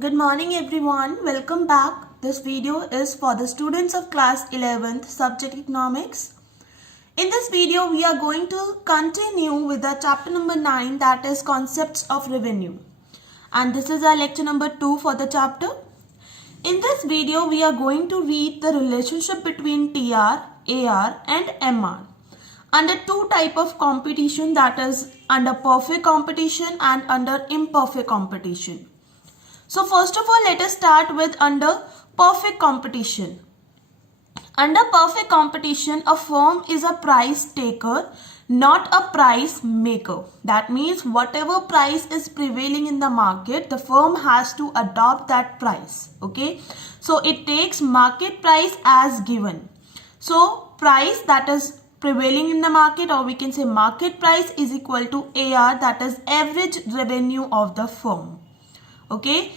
Good morning everyone. Welcome back. This video is for the students of class 11th subject economics. In this video we are going to continue with the chapter number 9, that is concepts of revenue. And this is our lecture number 2 for the chapter. In this video we are going to read the relationship between TR, AR and MR under two type of competition, that is under perfect competition and under imperfect competition. So first of all, let us start with under perfect competition. Under perfect competition, a firm is a price taker, not a price maker. That means whatever price is prevailing in the market, the firm has to adopt that price. Okay. So it takes market price as given. So price that is prevailing in the market, or we can say market price, is equal to AR, that is average revenue of the firm. Okay,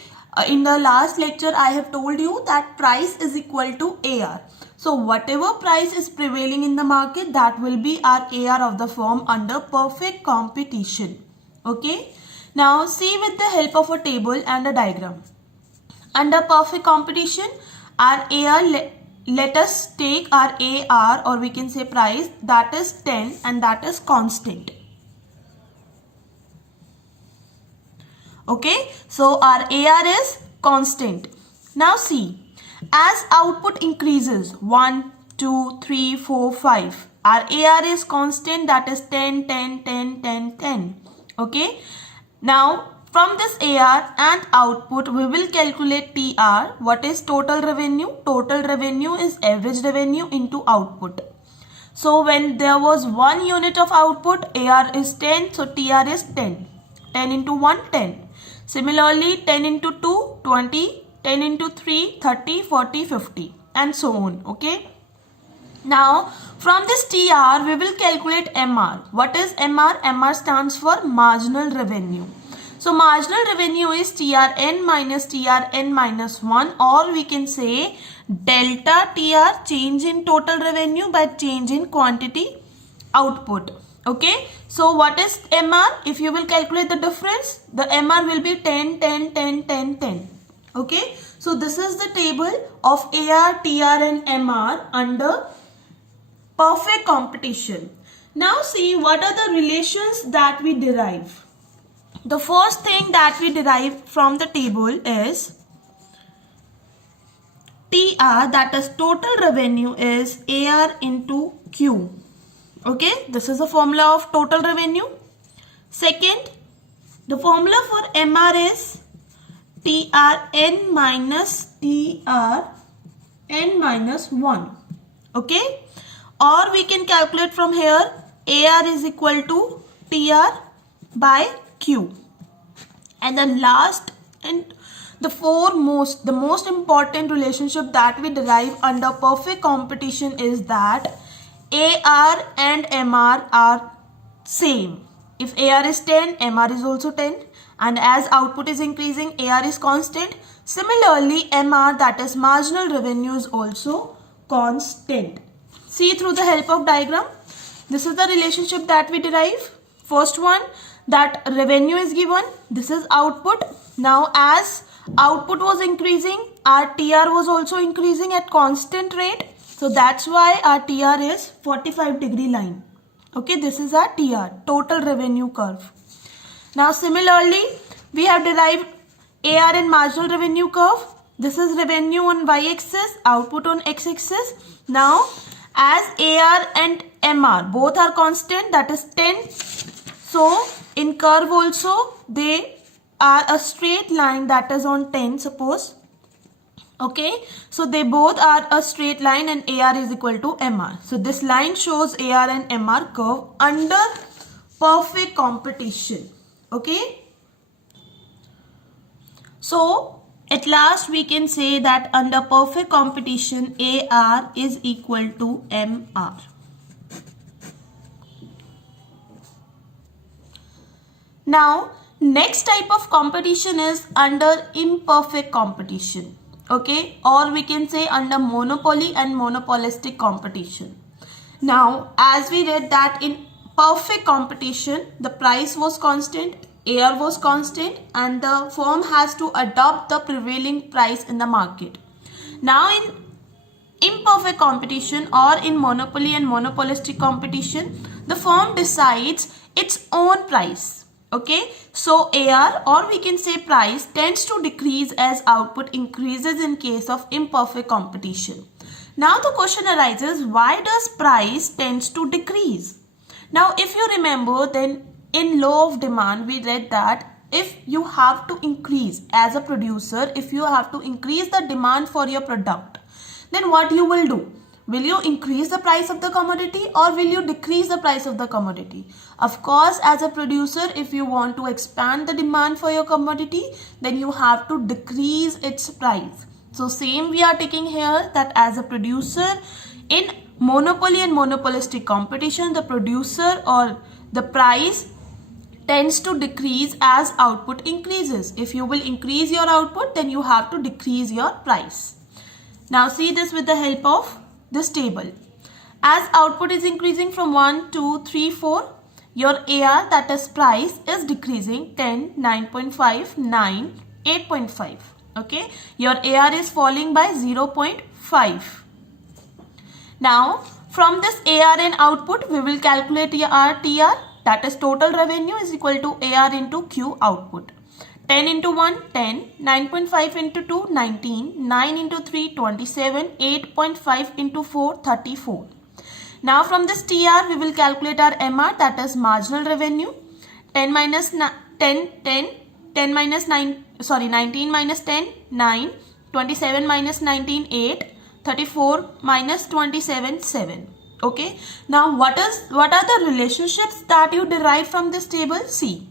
in the last lecture I have told you that price is equal to AR. So whatever price is prevailing in the market, that will be our AR of the firm under perfect competition. Okay, now see with the help of a table and a diagram. Under perfect competition, our AR, let us take our AR, or we can say price, that is 10 and that is constant. Okay, so our AR is constant. Now see, as output increases 1, 2, 3, 4, 5, our AR is constant, that is 10, 10, 10, 10, 10. Okay, now from this AR and output we will calculate TR. What is total revenue? Total revenue is average revenue into output. So when there was 1 unit of output, AR is 10, so TR is 10. 10 into 1, 10. Similarly, 10 into 2, 20, 10 into 3, 30, 40, 50 and so on. Okay. Now, from this TR, we will calculate MR. What is MR? MR stands for marginal revenue. So, marginal revenue is TRN minus TRN minus 1, or we can say delta TR, change in total revenue by change in quantity output. Okay, so what is MR? If you will calculate the difference, the MR will be 10, 10, 10, 10, 10. Okay, so this is the table of AR, TR and MR under perfect competition. Now see what are the relations that we derive. The first thing that we derive from the table is TR, that is total revenue, is AR into Q. Okay, this is the formula of total revenue. Second, the formula for MR is TRN minus TRN minus 1. Okay, or we can calculate from here AR is equal to TR by Q. And the last and the most important relationship that we derive under perfect competition is that AR and MR are same. If AR is 10, MR is also 10, and as output is increasing, AR is constant. Similarly, MR, that is marginal revenue, is also constant. See through the help of diagram. This is the relationship that we derive. First one, that revenue is given. This is output. Now as output was increasing, our TR was also increasing at constant rate. So that's why our TR is 45-degree line. Okay, this is our TR, total revenue curve. Now similarly, we have derived AR and marginal revenue curve. This is revenue on y-axis, output on x-axis. Now as AR and MR both are constant, that is 10. So in curve also they are a straight line, that is on 10, suppose. Okay, so they both are a straight line and AR is equal to MR. So this line shows AR and MR curve under perfect competition. Okay, so at last we can say that under perfect competition AR is equal to MR. Now next type of competition is under imperfect competition. Okay, or we can say under monopoly and monopolistic competition. Now as we read that in perfect competition the price was constant, AR was constant and the firm has to adopt the prevailing price in the market. Now in imperfect competition or in monopoly and monopolistic competition, the firm decides its own price. Okay, so AR, or we can say price, tends to decrease as output increases in case of imperfect competition. Now the question arises, why does price tends to decrease? Now if you remember, then in law of demand we read that if you have to increase as a producer, if you have to increase the demand for your product, then what you will do? Will you increase the price of the commodity or will you decrease the price of the commodity? Of course, as a producer, if you want to expand the demand for your commodity, then you have to decrease its price. So same we are taking here, that as a producer in monopoly and monopolistic competition, the producer or the price tends to decrease as output increases. If you will increase your output, then you have to decrease your price. Now see this with the help of this table. As output is increasing from 1, 2, 3, 4, your AR, that is price, is decreasing 10, 9.5, 9, 8.5. Okay, your AR is falling by 0.5. Now from this AR and output, we will calculate our TR, that is total revenue is equal to AR into Q output. 10 into 1, 10, 9.5 into 2, 19, 9 into 3, 27, 8.5 into 4, 34. Now from this TR, we will calculate our MR, that is marginal revenue. 10 minus 10 minus 9, 19 minus 10, 9, 27 minus 19, 8, 34 minus 27, 7. Okay. Now what are the relationships that you derive from this table? See.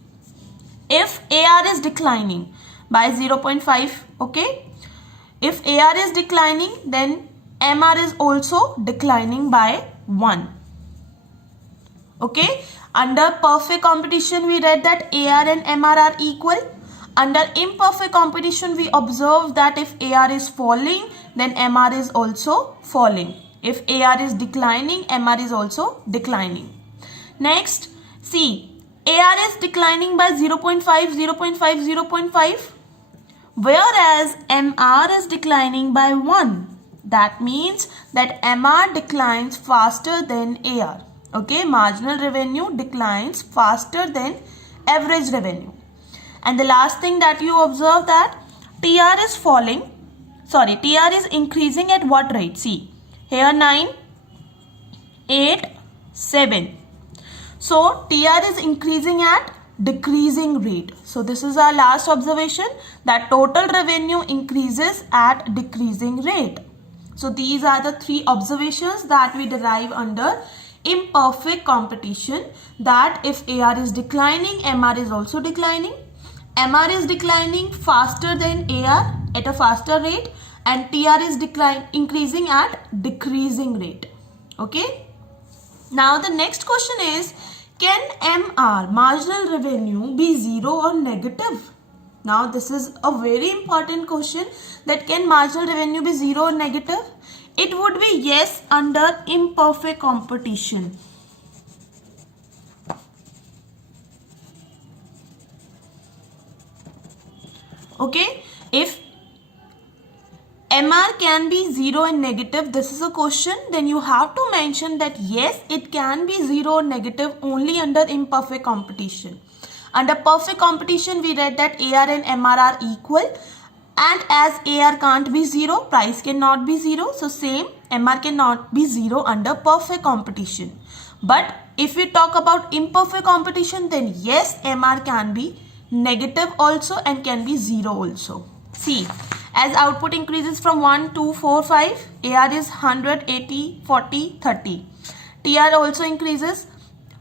If AR is declining by 0.5, okay, if AR is declining, then MR is also declining by 1. Okay, under perfect competition we read that AR and MR are equal. Under imperfect competition we observe that if AR is falling, then MR is also falling. If AR is declining, MR is also declining. Next, see, AR is declining by 0.5, 0.5, 0.5, whereas MR is declining by 1. That means that MR declines faster than AR. Okay, marginal revenue declines faster than average revenue. And the last thing that you observe that TR is falling, TR is increasing at what rate? See, here 9, 8, 7. So TR is increasing at decreasing rate. So this is our last observation, that total revenue increases at decreasing rate. So these are the three observations that we derive under imperfect competition, that if AR is declining, MR is also declining. MR is declining faster than AR at a faster rate, and TR is increasing at decreasing rate. Okay. Now the next question is, can MR, marginal revenue, be 0 or negative? Now this is a very important question, that can marginal revenue be 0 or negative? It would be yes under imperfect competition. Okay, if MR can be 0 and negative, this is a question, then you have to mention that yes, it can be 0 or negative only under imperfect competition. Under perfect competition, we read that AR and MR are equal, and as AR can't be 0, price cannot be 0. So same, MR cannot be 0 under perfect competition. But if we talk about imperfect competition, then yes, MR can be negative also and can be 0 also. See, as output increases from 1, 2, 4, 5, AR is 100, 80, 40, 30. TR also increases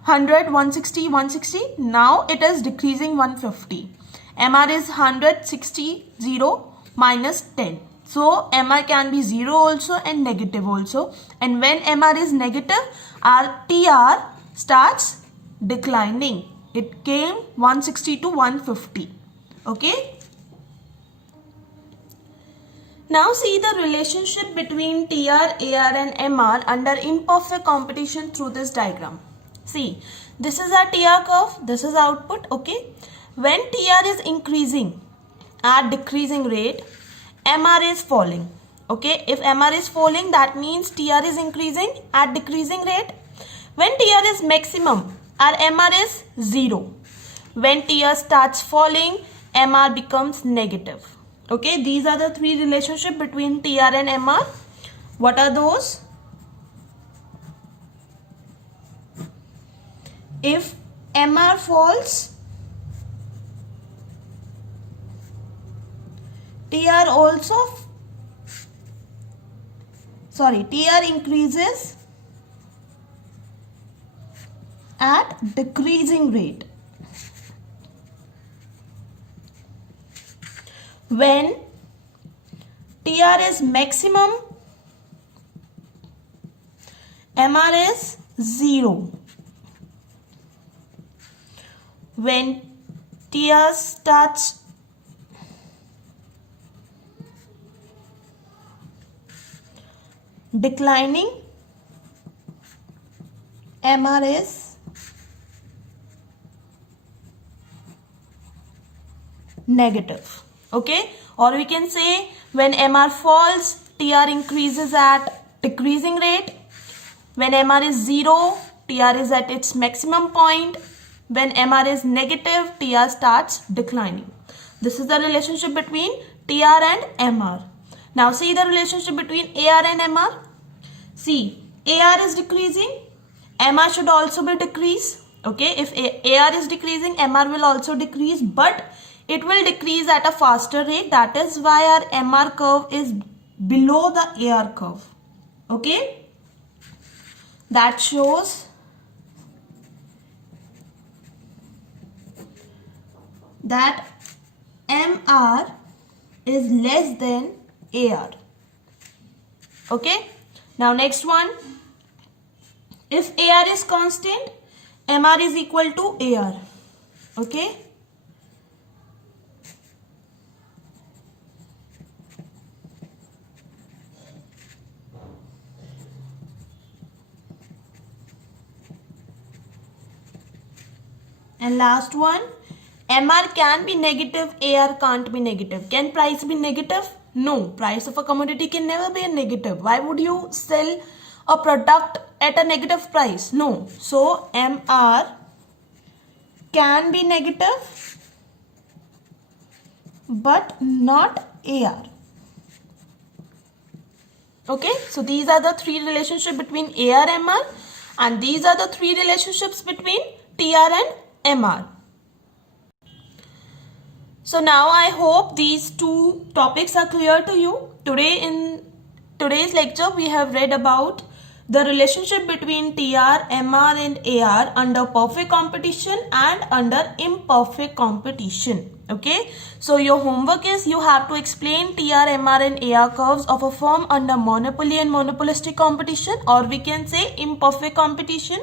100, 160, 160. Now it is decreasing 150. MR is 100, 60, 0, minus 10. So MR can be 0 also and negative also. And when MR is negative, our TR starts declining. It came 160 to 150. Okay. Now see the relationship between TR, AR and MR under imperfect competition through this diagram. See, this is our TR curve, this is output, okay. when TR is increasing at decreasing rate, MR is falling. Okay, if MR is falling, that means TR is increasing at decreasing rate. When TR is maximum, our MR is 0. When TR starts falling, MR becomes negative. Okay, these are the three relationships between TR and MR. What are those? If MR falls, TR increases at decreasing rate. When TR is maximum, MR is 0. When TR starts declining, MR is negative. Okay, or we can say when MR falls, TR increases at decreasing rate. When MR is 0, TR is at its maximum point. When MR is negative, TR starts declining. This is the relationship between TR and MR. Now see the relationship between AR and MR. See, AR is decreasing, MR should also be decreased. Okay, if AR is decreasing, MR will also decrease, but it will decrease at a faster rate. That is why our MR curve is below the AR curve. Okay, that shows that MR is less than AR. Okay, now next one. If AR is constant, MR is equal to AR. Okay, and last one, MR can be negative, AR can't be negative. Can price be negative? No, price of a commodity can never be a negative. Why would you sell a product at a negative price? No. So MR can be negative but not AR. Okay, so these are the three relationships between AR and MR, and these are the three relationships between TR and MR. So now I hope these two topics are clear to you. Today in today's lecture we have read about the relationship between TR, MR and AR under perfect competition and under imperfect competition. Okay, so your homework is you have to explain TR, MR and AR curves of a firm under monopoly and monopolistic competition, or we can say imperfect competition.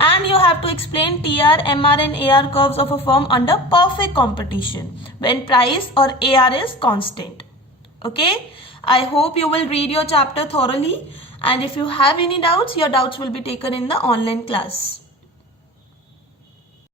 And you have to explain TR, MR and AR curves of a firm under perfect competition when price or AR is constant. Okay, I hope you will read your chapter thoroughly, and if you have any doubts, your doubts will be taken in the online class.